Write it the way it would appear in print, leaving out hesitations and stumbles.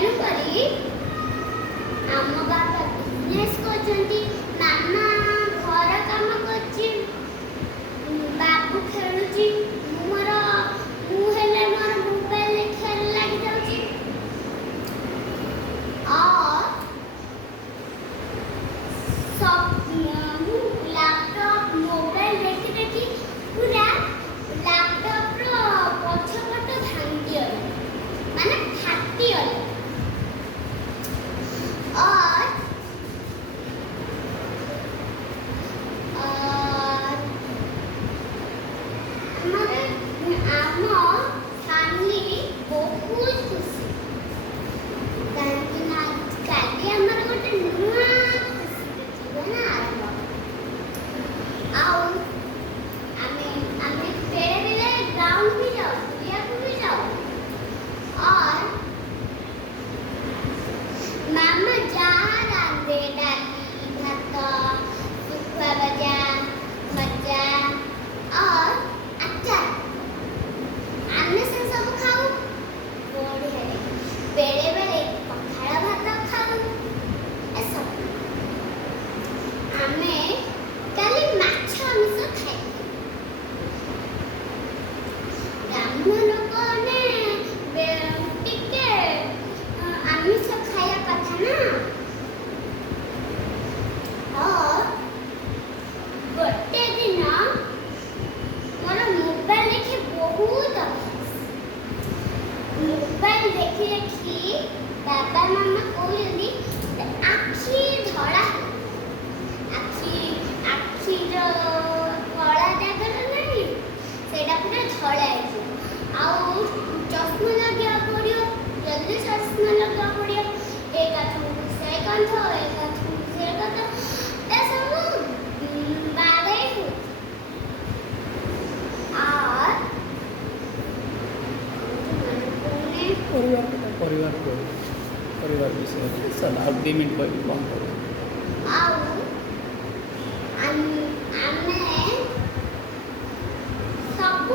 ତେଣୁକରି ଆମ ବାପା ବିଜନେସ୍ କରୁଛନ୍ତି, ମାମା ଘର କାମ କରୁଛି, ବାବୁ ଖେଳୁଛି, ମୁଁ ହେଲେ ମୋର ମୋବାଇଲ ଦେଖିବାରେ ଲାଗିଯାଉଛି। और ମୁଁ लैपटॉप मोबाइल देखी देखी पूरा लैपटॉप रो पछपट भांगिगला माने फाटिगला। और आम फैमिली बहुत खुशी काहींकिना काली आमर गोटे नुआ जीवन आरंभ आउ आमे बेले बेले ग्राउंड भी जाओ बुलियाକୁ भी जाओ और मामा जहाँ रांधे डाली भात सुखुआ भजा भजा और अचार आमे से सब खाऊ बढ़िया बेले बेले पखाड़ भात खाऊ एसब आमे काली माछ आमिष खाए ब्राह्मण लोकने टिके आमिष खाया कथा ना। और गोटे दिन मोर मोबाइल देखी बहुत मोबाइल देखी देखी बाबा मामा कहते आखि धड़ा आखिर कला जगह नहीं सेटा पूरा धड़ा है आउ चश्मा लगे पड़ो जल्दी चश्मा लगे पड़ो एक से कंठ एक से कंठ सब बारे और परिवार विषय चल आप 2 मिनट कोई कौन करो आमे सब